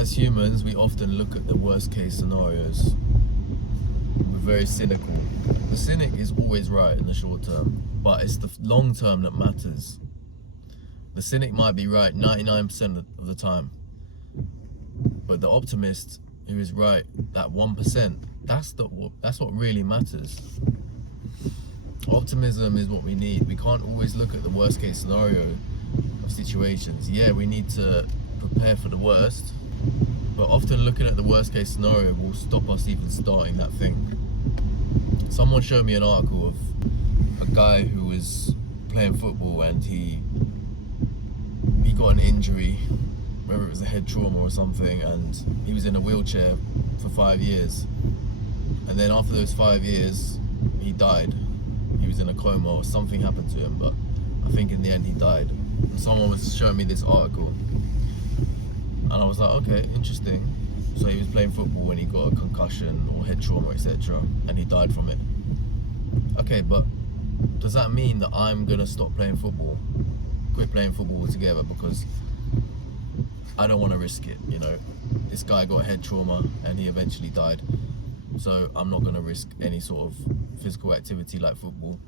as humans, we often look at the worst case scenarios. We're very cynical. The cynic is always right in the short term, but it's the long term that matters. The cynic might be right 99% of the time, but the optimist who is right that 1%, that's what really matters. Optimism is what we need. We can't always look at the worst case scenario of situations. Yeah, we need to prepare for the worst, but often looking at the worst case scenario will stop us even starting that thing. Someone showed me an article of a guy who was playing football and he got an injury, whether it was a head trauma or something, and he was in a wheelchair for 5 years, and then after those 5 years he died. He was in a coma or something happened to him, but I think in the end he died. And someone was showing me this article and I was like, okay, interesting. So he was playing football and he got a concussion or head trauma, etc., and he died from it. Okay, but does that mean that I'm gonna stop playing football, quit playing football altogether because I don't want to risk it? You know, this guy got head trauma and he eventually died, so I'm not going to risk any sort of physical activity like football.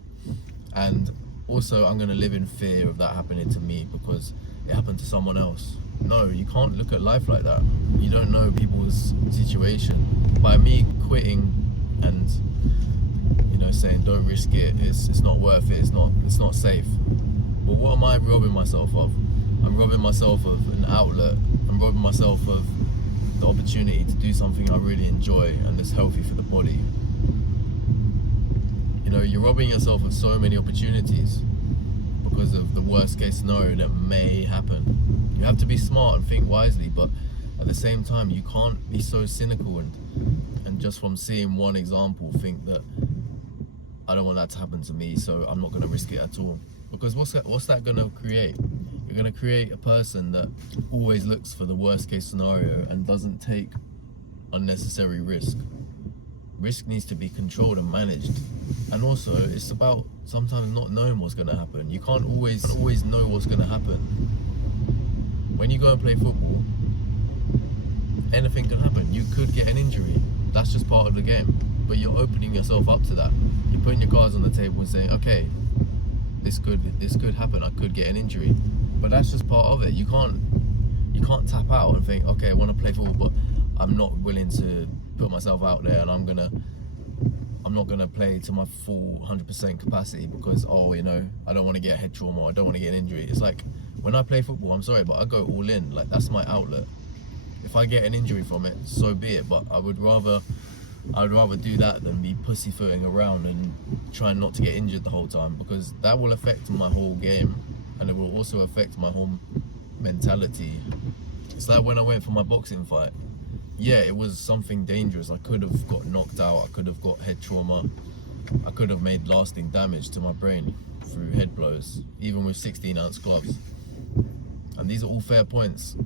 And also I'm going to live in fear of that happening to me because it happened to someone else. No, you can't look at life like that. You don't know people's situation. By me quitting and, you know, saying don't risk it, it's not worth it, it's not safe. But what am I robbing myself of? I'm robbing myself of an outlet. I'm robbing myself of the opportunity to do something I really enjoy and that's healthy for the body. You know, you're robbing yourself of so many opportunities because of the worst case scenario that may happen. You have to be smart and think wisely, but at the same time you can't be so cynical and just from seeing one example think that I don't want that to happen to me, so I'm not going to risk it at all. Because what's that going to create? You're going to create a person that always looks for the worst case scenario and doesn't take unnecessary risk. Risk needs to be controlled and managed. And also, it's about sometimes not knowing what's going to happen. You can't always know what's going to happen. When you go and play football, anything can happen. You could get an injury. That's just part of the game. But you're opening yourself up to that. You're putting your cards on the table and saying, okay, this could happen. I could get an injury. But that's just part of it. You can't tap out and think, okay, I want to play football, but I'm not willing to put myself out there, and I'm not gonna play to my full 100% capacity because, oh, you know, I don't want to get head trauma, I don't want to get an injury. It's like when I play football, I'm sorry, but I go all in. Like, that's my outlet. If I get an injury from it, so be it. But I'd rather do that than be pussyfooting around and trying not to get injured the whole time, because that will affect my whole game and it will also affect my whole mentality. It's like when I went for my boxing fight. Yeah, it was something dangerous. I could have got knocked out, I could have got head trauma, I could have made lasting damage to my brain through head blows, even with 16-ounce gloves. And these are all fair points.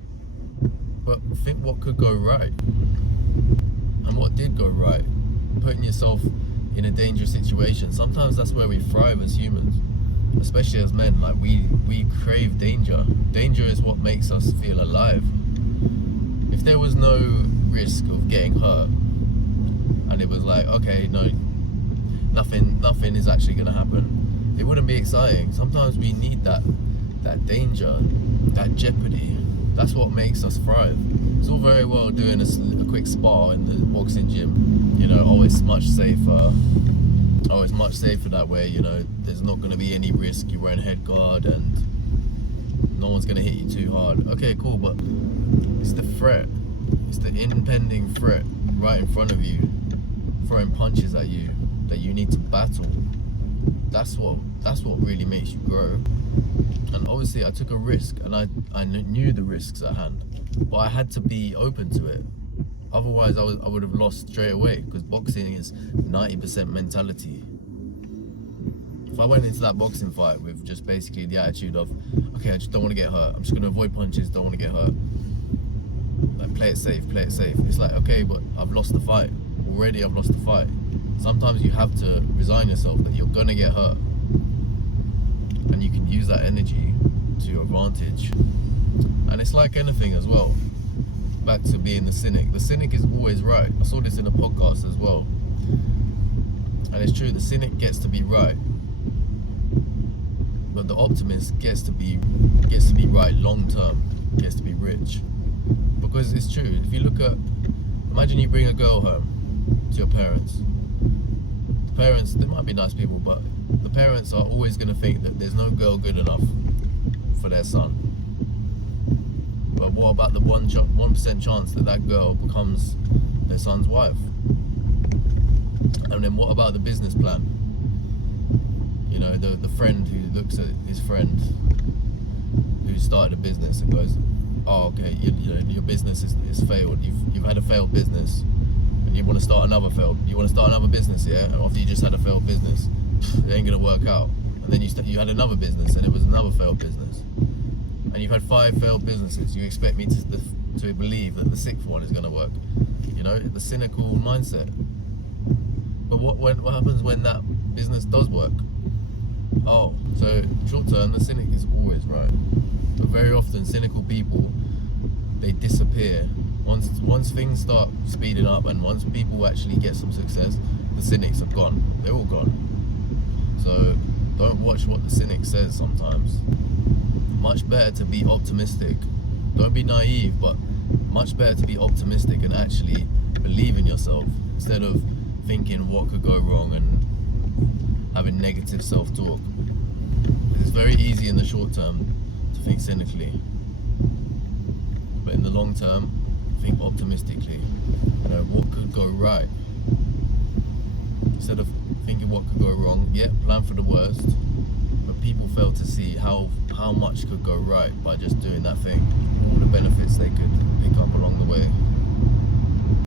But think what could go right. And what did go right? Putting yourself in a dangerous situation. Sometimes that's where we thrive as humans, especially as men. Like, we crave danger. Danger is what makes us feel alive. If there was no risk of getting hurt and it was like, okay, no, nothing is actually going to happen, it wouldn't be exciting. Sometimes we need that danger, that jeopardy. That's what makes us thrive. It's all very well doing a quick spar in the boxing gym, you know, oh, it's much safer, oh, it's much safer that way, you know, there's not going to be any risk, you're wearing head guard and no one's going to hit you too hard. Okay, cool, but it's the threat, it's the impending threat right in front of you, throwing punches at you that you need to battle. That's what really makes you grow. And obviously I took a risk, and I knew the risks at hand, but I had to be open to it. Otherwise I would have lost straight away, because boxing is 90% mentality. If I went into that boxing fight with just basically the attitude of, okay, I just don't want to get hurt, I'm just going to avoid punches, don't want to get hurt, like, play it safe, it's like, okay, but I've lost the fight already. I've lost the fight. Sometimes you have to resign yourself that you're gonna get hurt, and you can use that energy to your advantage. And it's like anything as well. back to being the cynic. The cynic is always right. I saw this in a podcast as well, and it's true. The cynic gets to be right, but the optimist gets to be right long term. Gets to be rich, because it's true. If you look at, imagine you bring a girl home to your parents. The parents, they might be nice people, but the parents are always going to think that there's no girl good enough for their son. But what about the 1% chance that that girl becomes their son's wife? And then what about the business plan? You know, the friend who looks at his friend who started a business and goes, oh, okay, you know, your business is failed. You've had a failed business, and you want to start another business, yeah? And after you just had a failed business, it ain't gonna work out. And then you had another business, and it was another failed business. And you've had 5 failed businesses. You expect me to believe that the 6th one is gonna work? You know, the cynical mindset. But what happens when that business does work? Oh, so short term, the cynic is always right. But very often, cynical people, they disappear. Once things start speeding up and once people actually get some success, the cynics are gone. They're all gone. So don't watch what the cynic says sometimes. Much better to be optimistic. Don't be naive, but much better to be optimistic and actually believe in yourself instead of thinking what could go wrong and having negative self-talk. It's very easy in the short term to think cynically, but in the long term, think optimistically. You know, what could go right? Instead of thinking what could go wrong, plan for the worst, but people fail to see how much could go right by just doing that thing, all the benefits they could